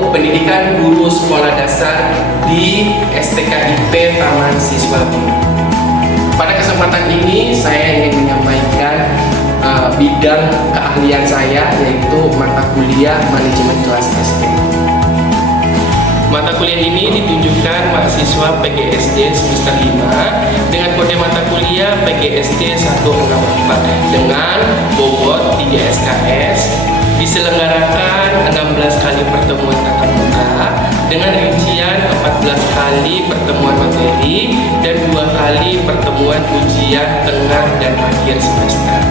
atau pendidikan guru sekolah dasar di STKIP Taman Siswa B. Pada kesempatan ini saya ingin menyampaikan bidang keahlian saya, yaitu mata kuliah manajemen kelas SD. Mata kuliah ini ditunjukkan mahasiswa PGSD semester 5 dengan kode mata kuliah PGSD 164 dengan bobot 3 SKS, diselenggarakan 16 kali pertemuan tatap muka dengan rincian 14 kali pertemuan materi dan 2 kali pertemuan ujian tengah dan akhir semester.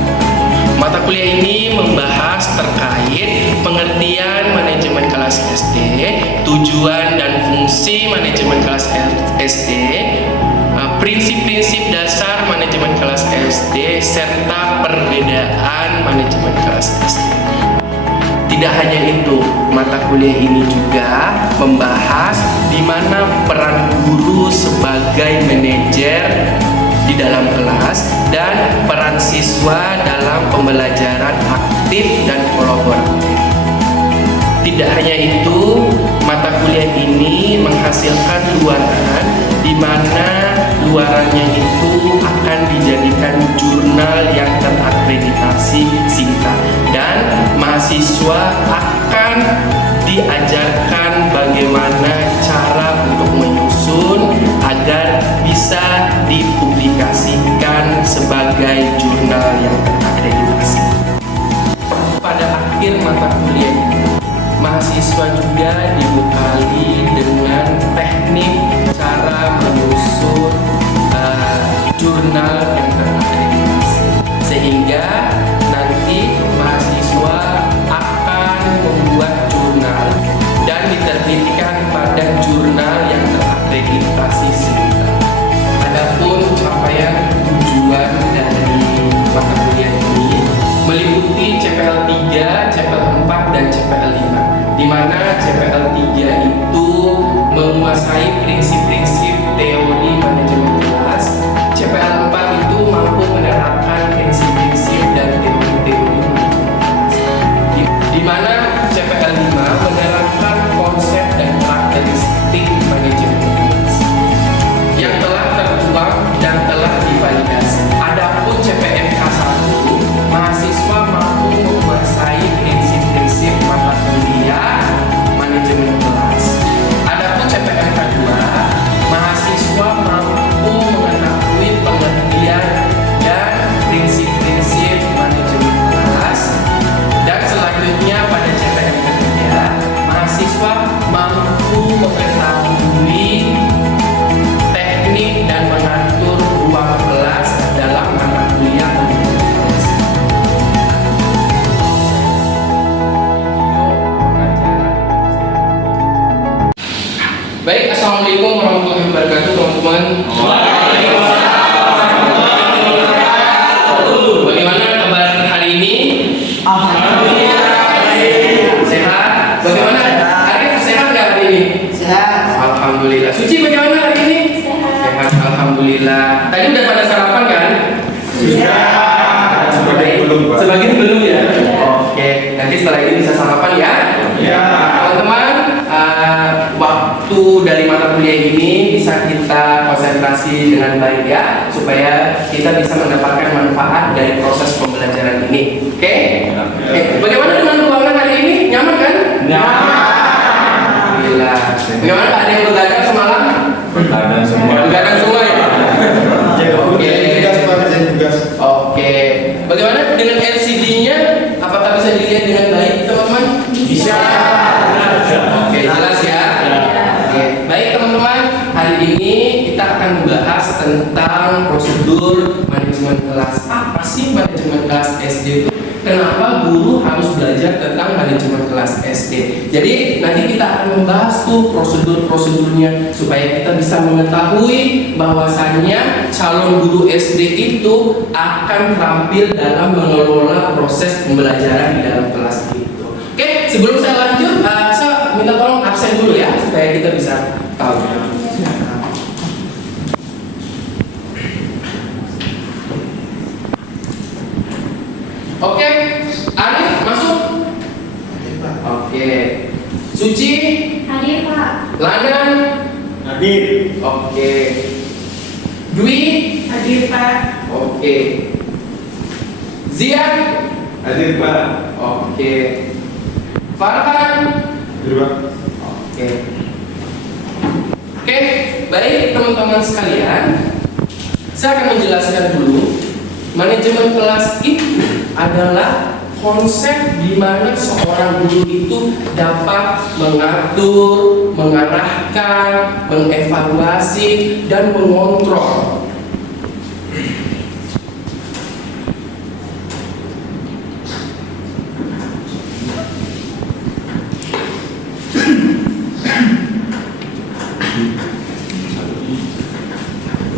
Mata kuliah ini membahas terkait pengertian manajemen kelas SD, tujuan dan fungsi manajemen kelas SD, prinsip-prinsip dasar manajemen kelas SD, serta perbedaan manajemen kelas SD. Tidak hanya itu, mata kuliah ini juga membahas di mana peran guru sebagai manajer di dalam kelas dan peran siswa dalam pembelajaran aktif dan kolaboratif. Tidak hanya itu, mata kuliah ini menghasilkan luaran di mana luarannya itu akan dijadikan jurnal yang terakreditasi SINTA dan mahasiswa akan diajarkan bagaimana cara untuk menyusun agar bisa dipublikasikan sebagai jurnal yang terakreditasi. Pada akhir mata kuliah ini, mahasiswa juga dibekali dengan teknik cara menyusun jurnal yang terakreditasi, sehingga nanti mahasiswa akan membuat jurnal dan diterbitkan pada jurnal yang terakreditasi SINTA. Adapun capaian tujuan dari mata kuliah ini meliputi CPL 3, CPL 4, dan CPL 5, di mana CPL 3 itu menguasai prinsip-prinsip teori manajemen kelas, CPL 4 itu mampu menerapkan prinsip-prinsip dan teori-teori manajemen kelas, di mana CPL 5 menerapkan konsep dan karakteristik manajemen kelas yang telah tertuang dan telah divalidasi. Adapun CPNK 1, mahasiswa mampu menguasai prinsip-prinsip mata kuliah manajemen kelas. Adapun CPNK 2, mahasiswa mampu mengetahui pengertian dan prinsip-prinsip manajemen kelas. Dan selanjutnya pada CPNK 3, mahasiswa mampu mengetahui teknik dan mengatur ruang kelas dalam mata kuliah manajemen kelas. Baik, assalamualaikum warahmatullahi wabarakatuh, teman-teman. Bagaimana kabar hari ini? Alhamdulillah. Sehat? Bagaimana? Arif sehat nggak hari ini? Sehat. Alhamdulillah. Suci bagaimana hari ini? Sehat, alhamdulillah. Tadi udah pada sarapan kan? Sudah. Sebagian belum ya? Oke, nanti setelah ini bisa sarapan ya? Ya. Teman-teman, waktu dari mata kuliah ini bisa kita konsentrasi dengan baik ya, supaya kita bisa mendapatkan manfaat dari proses pembelajaran ini. Oke? Oke. Bagaimana dengan ruangan hari ini? Nyaman kan? Alhamdulillah. Bagaimana, Pak? Ada yang begadang semalam? Begadang semua. Begadang semua ya? Oke. Oke. Bagaimana dengan LCD-nya? Apakah bisa dilihat dengan baik, teman-teman? Bisa. Oke, jelas ya? Oke. Baik, teman-teman. Hari ini kita akan membahas tentang prosedur manajemen kelas. Apa sih manajemen kelas SD itu? Kenapa guru harus belajar tentang manajemen kelas SD? Jadi nanti kita akan membahas tuh prosedur-prosedurnya supaya kita bisa mengetahui bahwasannya calon guru SD itu akan terampil dalam mengelola proses pembelajaran di dalam kelas itu. Oke, sebelum saya lanjut, saya minta tolong absen dulu ya supaya kita bisa tahu. Oke, Arif masuk. Oke, Suci? Hadir, Pak. Lanan? Hadir. Oke. Dwi? Hadir, Pak. Oke. Zian? Hadir, Pak. Oke. Farhan? Hadir, Pak. Oke. Oke, baik teman-teman sekalian. Saya akan menjelaskan dulu. Manajemen kelas itu adalah konsep di mana seorang guru itu dapat mengatur, mengarahkan, mengevaluasi, dan mengontrol.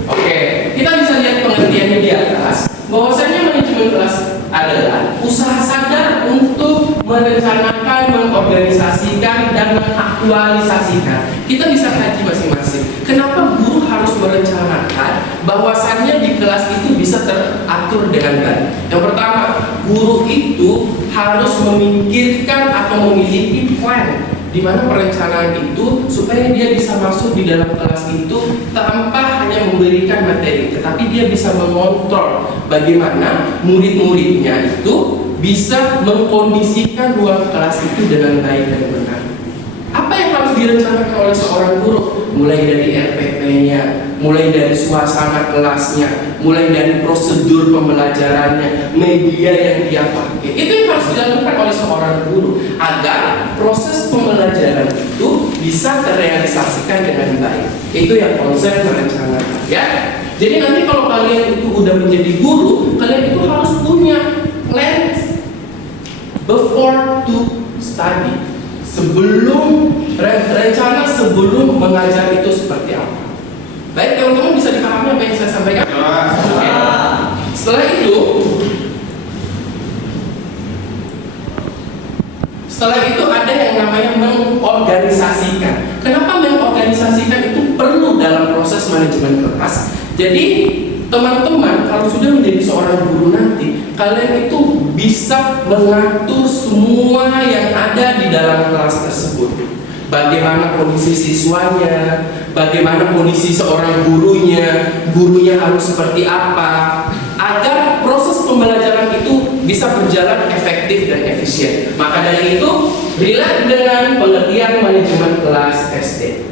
Oke, kita bisa lihat pengertiannya di atas. Bahwasanya manajemen kelas adalah usaha sadar untuk merencanakan, mengorganisasikan, dan mengaktualisasikan. Kita bisa kaji masing-masing. Kenapa guru harus merencanakan bahwasannya di kelas itu bisa teratur dengan baik? Yang pertama, guru itu harus memikirkan atau memiliki plan di mana perencanaan itu supaya dia bisa masuk di dalam kelas itu tanpa hanya memberikan materi, tetapi dia bisa mengontrol bagaimana murid-muridnya itu bisa mengkondisikan ruang kelas itu dengan baik dan benar. Apa yang harus direncanakan oleh seorang guru? Mulai dari RPP-nya, mulai dari suasana kelasnya, mulai dari prosedur pembelajarannya, media yang dia pakai. Itu yang harus dilakukan oleh seorang guru agar proses pembelajaran itu bisa terrealisasikan dengan baik. Itu yang konsep merencanakan, ya. Jadi nanti kalau kalian itu udah menjadi guru, kalian itu harus punya plan before to study. Rencana sebelum mengajar itu seperti apa. Baik teman-teman, bisa dipahami apa yang saya sampaikan? Oke. Setelah itu ada yang namanya mengorganisasikan. Kenapa mengorganisasikan itu perlu dalam proses manajemen kelas? Jadi teman-teman kalau sudah menjadi seorang guru nanti, kalian itu bisa mengatur semua yang ada di dalam kelas tersebut. Bagaimana kondisi siswanya, bagaimana kondisi seorang gurunya harus seperti apa, agar proses pembelajaran itu bisa berjalan efektif dan efisien. Maka dari itu, relate dengan pengertian manajemen kelas SD.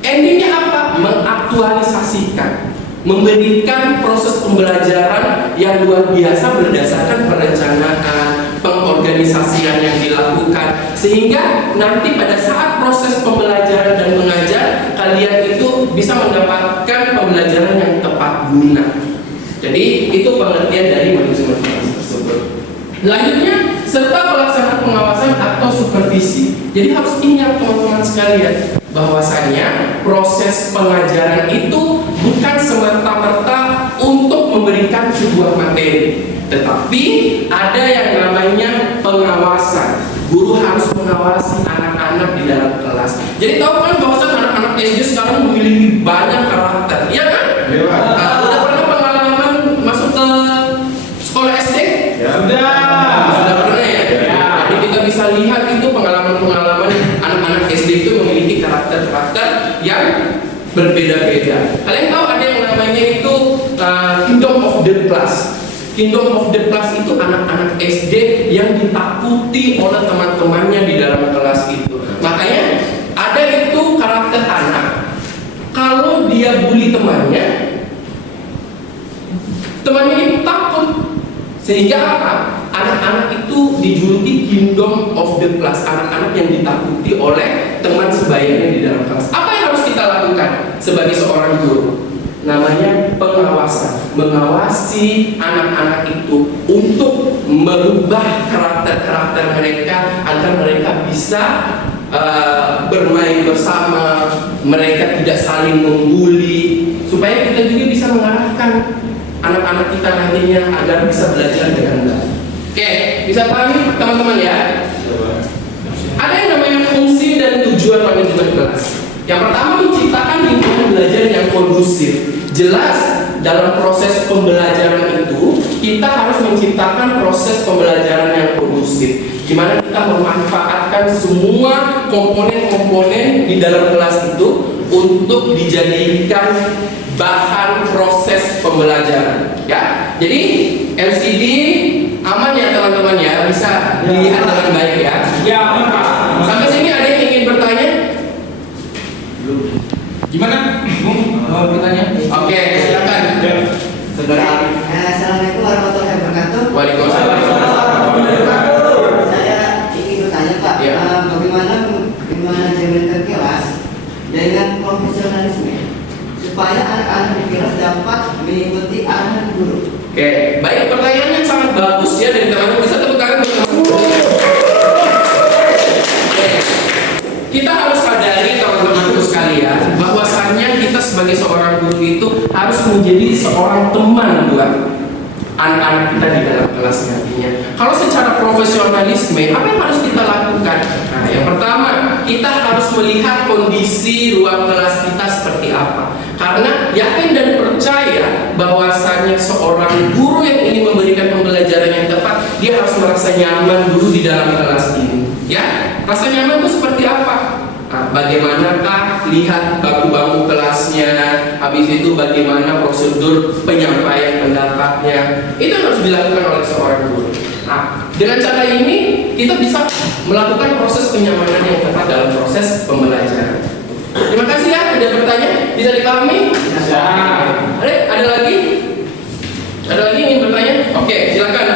Endingnya apa? Mengaktualisasikan, memberikan proses pembelajaran yang luar biasa berdasarkan perencanaan, pengorganisasian yang dilakukan, sehingga nanti pada saat proses pembelajaran dan mengajar, kalian itu bisa mendapatkan pembelajaran yang tepat guna. Jadi itu pengertian dari manajemen kelas tersebut. Selanjutnya, serta pelaksanaan pengawasan atau supervisi. Jadi harus ingat teman-teman sekalian, bahwasanya proses pengajaran itu bukan semata-merta untuk memberikan sebuah materi, tetapi ada yang namanya pengawasan. Guru harus mengawasi anak-anak di dalam kelas. Jadi tahu kan bahwasan anak-anak SD sekarang memiliki banyak karakter, iya kan? Udah pernah pengalaman masuk ke sekolah SD? Ya, sudah pernah ya? Jadi kita bisa lihat itu pengalaman-pengalaman anak-anak SD itu memiliki karakter-karakter yang berbeda-beda. Kalian tahu ada yang namanya itu Kingdom of the Class. Kingdom of the Class itu anak-anak SD yang ditakuti oleh teman-temannya di dalam kelas itu. Makanya ada itu karakter anak, kalau dia bully temannya itu takut. Sehingga apa? Anak-anak itu dijuluki Kingdom of the Class, anak-anak yang ditakuti oleh teman sebayanya di dalam kelas. Apa yang harus kita lakukan sebagai seorang guru? Namanya pengawasan, mengawasi anak-anak itu untuk merubah karakter-karakter mereka agar mereka bisa bermain bersama, mereka tidak saling membuli, supaya kita juga bisa mengarahkan anak-anak kita nantinya agar bisa belajar dengan baik. Oke, bisa pahami teman-teman ya? Ada yang namanya fungsi dan tujuan manajemen kelas. Yang pertama, menciptakan lingkungan belajar yang kondusif. Jelas dalam proses pembelajaran itu kita harus menciptakan proses pembelajaran yang kondusif. gimana kita memanfaatkan semua komponen-komponen di dalam kelas itu untuk dijadikan bahan proses pembelajaran. Ya, jadi LCD aman ya teman-teman ya, bisa dilihat dengan baik ya. Ya, aman Pak. Sampai sini ada yang ingin bertanya? Gimana? Bung, mau bertanya? Oke, silakan. Saudara Arif. Assalamualaikum warahmatullahi wabarakatuh. Waalaikumsalam. Saya ingin bertanya Pak, Ya. bagaimana manajemen kelas dengan profesionalisme supaya anak-anak di kelas dapat mengikuti arahan guru. Oke, baik, pertanyaannya sangat bagus ya dari teman-teman. Bisa tepuk tangan buat teman-teman. Oke, kita harus sadari teman-temanku sekalian bahwasannya kita sebagai seorang guru itu harus menjadi seorang teman buat anak-anak kita di dalam kelas nantinya. Kalau secara profesionalisme, apa yang harus kita lakukan? Nah, yang pertama, kita harus melihat kondisi ruang kelas kita seperti apa. Karena yakin dan percaya bahwasannya seorang guru yang ingin memberikan pembelajaran yang tepat, dia harus merasa nyaman dulu di dalam kelas ini. Ya, rasa nyaman itu seperti apa? Nah, bagaimanakah lihat bangku-bangku kelasnya, habis itu bagaimana prosedur penyampaian pendapatnya, itu harus dilakukan oleh seorang guru. Nah, dengan cara ini kita bisa melakukan proses kenyamanan yang tepat dalam proses pembelajaran. Terima kasih ya, sudah bertanya, bisa dipahami? Bisa. Ada lagi? Ada lagi yang ingin bertanya? Oke, silakan.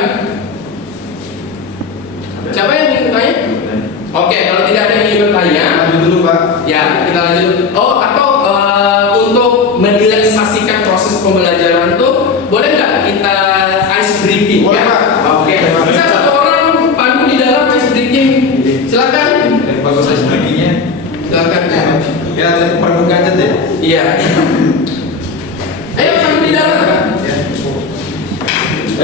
Siapa yang ingin bertanya? Oke, kalau tidak ada yang ingin bertanya, Lanjut dulu Pak. ya kita lanjut. Oh, atau untuk merelaksasikan proses pembelajaran tuh boleh nggak kita ice breaking? Boleh, ya? Pak. Oke. Bisa satu orang pandu di dalam ice breaking. Silakan. Bagus aja baginya. Silakan. Ya, permukaan aja deh. Iya. Ayo pandu di dalam. Ya.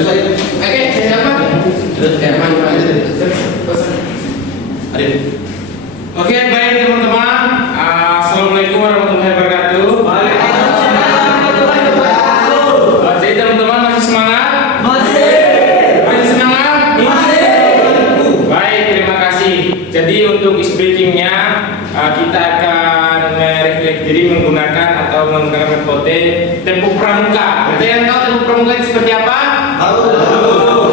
Ayo. Oke, siapa? Ya, pandu aja deh. Adit. Oke, baik teman-teman. Assalamualaikum warahmatullahi wabarakatuh. Jadi teman-teman masih semangat? Masih semangat? Baik, terima kasih. Jadi untuk speakingnya kita akan merefleks diri menggunakan atau menggunakan metode Tempo Pramuka. Ada yang tahu Tempo Pramuka itu seperti apa?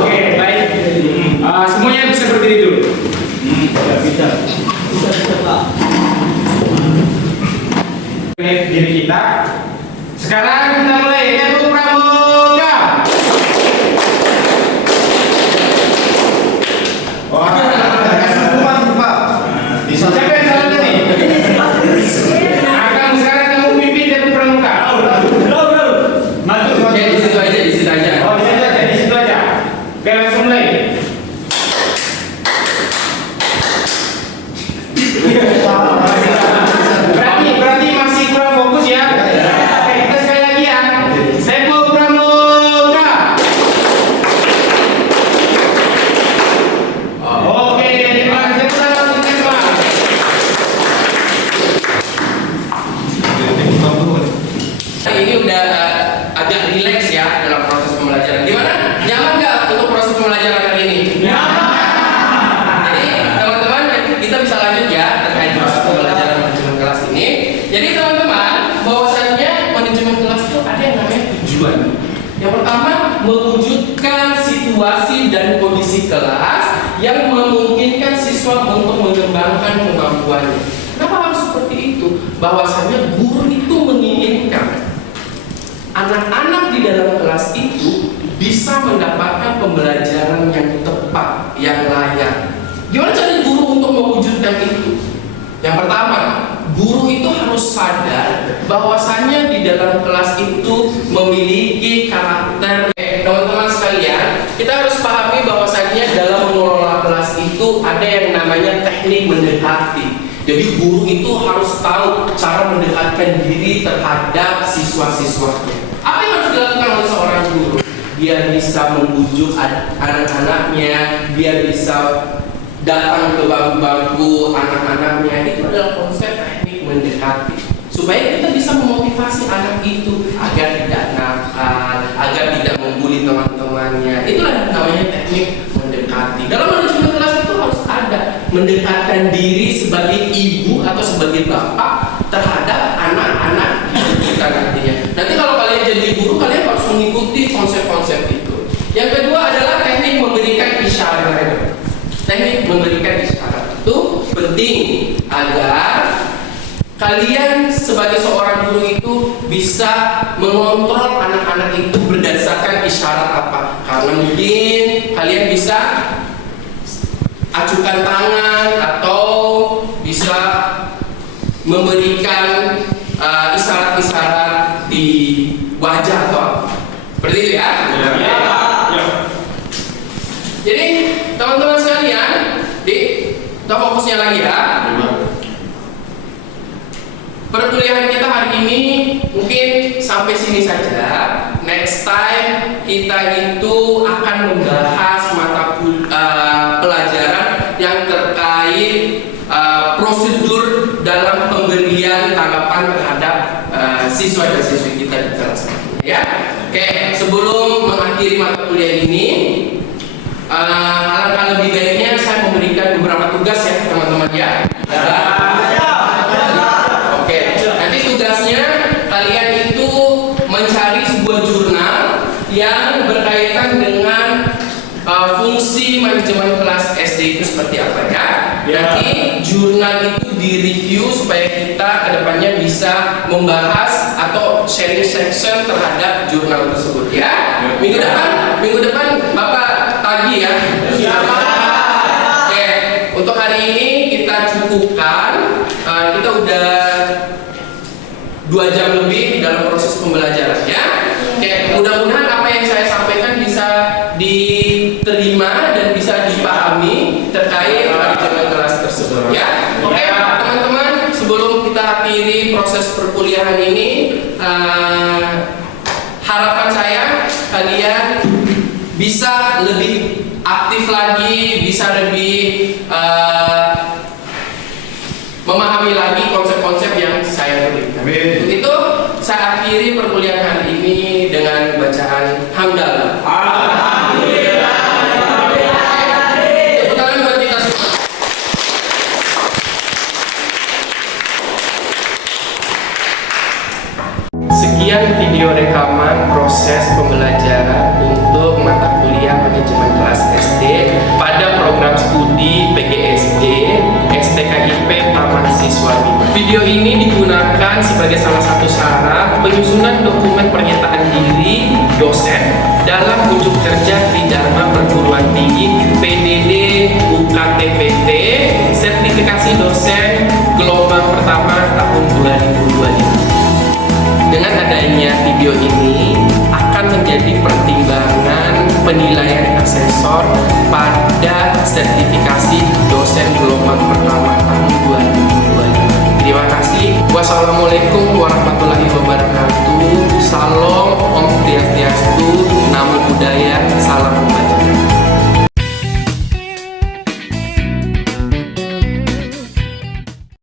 Oke, baik. Semuanya bisa berdiri dulu. Bisa Pak. Diri kita. Sekarang kita mulai Tempo Pramuka. Wah, kasih hukuman Pak. Bisa. Siapa yang salah tadi? Akan sekarang kamu pimpin Tempo Pramuka. Maju. Oke, di situ aja, di situ aja. Oh, di situ aja, di situ aja. Oke, langsung mulai. Berarti masih kurang fokus ya. Oke, kita sekali lagi ya. Tempo Pramuka. Oke, terima kasih teman-teman. Ini udah agak rileks ya dalam proses pembelajaran. Gimana? Nyaman nggak untuk proses pembelajaran hari ini? Jadi teman-teman kita bisa lanjut ya terkait proses pembelajaran manajemen kelas ini. Jadi teman-teman bahwasannya manajemen kelas itu ada yang namanya tujuan. Yang pertama mewujudkan situasi dan kondisi kelas yang memungkinkan siswa untuk mengembangkan kemampuannya. Kenapa harus seperti itu? Bahwasannya guru itu menginginkan anak-anak di dalam kelas itu bisa mendapatkan pembelajaran yang tepat, yang layak. Gimana cara guru untuk mewujudkan itu? Yang pertama, guru itu harus sadar bahwasannya di dalam kelas itu memiliki karakter. Teman-teman sekalian, kita harus pahami bahwasannya dalam mengelola kelas itu ada yang namanya teknik mendekati. Jadi guru itu harus tahu cara mendekatkan diri terhadap siswa-siswanya. Apa yang harus dilakukan oleh seorang guru? Dia bisa membujuk anak-anaknya, dia bisa datang ke bangku-bangku anak-anaknya. Itu adalah konsep teknik mendekati. Supaya kita bisa memotivasi anak itu agar tidak nakal, agar tidak membuli teman-temannya. Itulah namanya teknik mendekati. Dalam manajemen kelas itu harus mendekatkan diri sebagai ibu atau sebagai bapak terhadap anak-anak kita nantinya. Nanti kalau kalian jadi guru, kalian harus mengikuti konsep-konsep itu. Yang kedua adalah teknik memberikan isyarat. Teknik memberikan isyarat itu penting agar kalian sebagai seorang guru itu bisa mengontrol anak-anak itu berdasarkan isyarat apa. Karena mungkin kalian bisa acukan tangan atau bisa memberikan isyarat-isyarat di wajah atau apa. Seperti itu ya? Jadi teman-teman sekalian, kita fokusnya lagi ya. Perkuliahan kita hari ini mungkin sampai sini saja. Next time kita itu akan membahas pelajaran yang terkait prosedur dalam pemberian tanggapan terhadap siswa dan siswi kita di kelas ya. Oke, sebelum mengakhiri mata kuliah ini, alangkah lebih baiknya saya memberikan beberapa tugas ya teman-teman ya. Tugasnya kalian itu mencari sebuah jurnal yang berkaitan dengan fungsi manajemen kelas SD itu seperti apa ya. Nanti jurnal itu direview supaya kita kedepannya bisa membahas atau sharing section terhadap jurnal tersebut ya. Minggu depan Bapak tagih ya. Oke, untuk hari ini kita cukupkan. Kita udah 2 jam lebih dalam proses pembelajaran ya. Oke, mudah-mudahan apa yang saya sampaikan bisa diterima dan bisa dipahami terkait manajemen kelas tersebut ya. Oke, teman-teman, sebelum kita akhiri proses perkuliahan ini, harapan saya kalian bisa lebih aktif lagi, bisa lebih memahami lagi konsep-konsep yang saya berikan. Untuk itu, saya akhiri perkuliahan hari ini dengan bacaan hamdalah. Alhamdulillah. Tepuk tangan buat kita semua. Sekian video rekaman proses pembelajaran untuk mata kuliah manajemen kelas SD pada program studi PGSD STKIP Taman Siswa 5. Video ini digunakan sebagai salah satu syarat penyusunan dokumen pernyataan diri dosen dalam unjuk kerja Tridharma Perguruan Tinggi PDD UKTPT sertifikasi dosen gelombang pertama tahun 2025. Dengan adanya video ini akan menjadi pertimbangan penilaian asesor pada sertifikasi dosen gelombang pertama tahun 2025. Terima kasih. Wassalamualaikum warahmatullahi wabarakatuh. Salam Om Swastiastu, Namo Buddhaya, salam membaca.